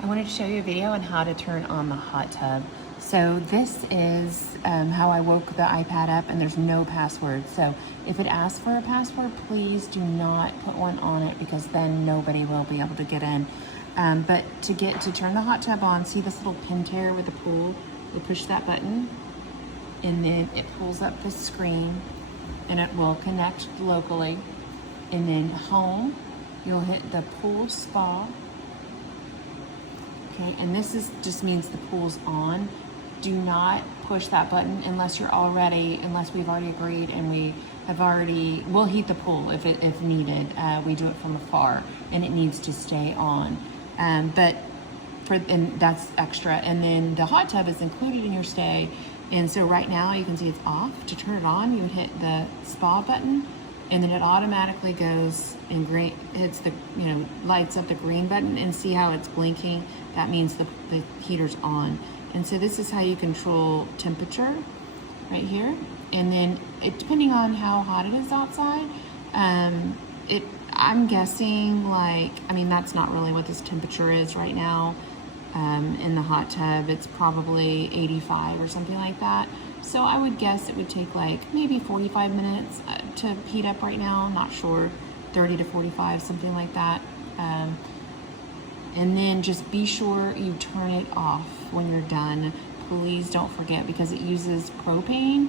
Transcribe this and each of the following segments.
I wanted to show you a video on how to turn on the hot tub. So this is how I woke the iPad up, and there's no password. So if it asks for a password, please do not put one on it, because then nobody will be able to get in. But to turn the hot tub on, see this little Pentair with the pool? You push that button, and then it pulls up the screen, and it will connect locally. And then home, you'll hit the pool spa. Okay, and this just means the pool's on. Do not push that button unless we've already agreed, and we'll heat the pool if needed. We do it from afar, and it needs to stay on. And that's extra. And then the hot tub is included in your stay. And so right now you can see it's off. To turn it on, you would hit the spa button, and then it automatically goes and hits the, lights up the green button, and see how it's blinking. That means the heater's on. And so this is how you control temperature right here. And then depending on how hot it is outside, I'm guessing that's not really what this temperature is right now. In the hot tub, it's probably 85 or something like that. So I would guess it would take maybe 45 minutes to heat up right now. Not sure, 30 to 45, something like that. And then just be sure you turn it off when you're done. Please don't forget, because it uses propane,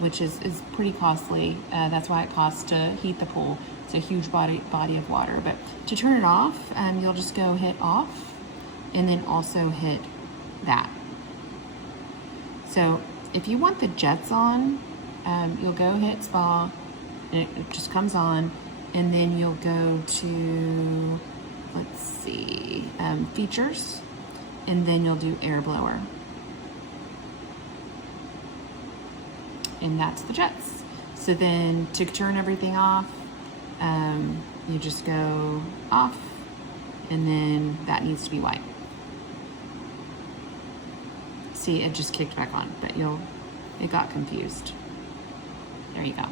which is pretty costly. That's why it costs to heat the pool. It's a huge body of water. But to turn it off, you'll just go hit off, and then also hit that. So if you want the jets on, you'll go hit spa, and it just comes on, and then you'll go to, let's see, features, and then you'll do air blower. And that's the jets. So then to turn everything off, you just go off, and then that needs to be white. See, it just kicked back on, but it got confused. There you go.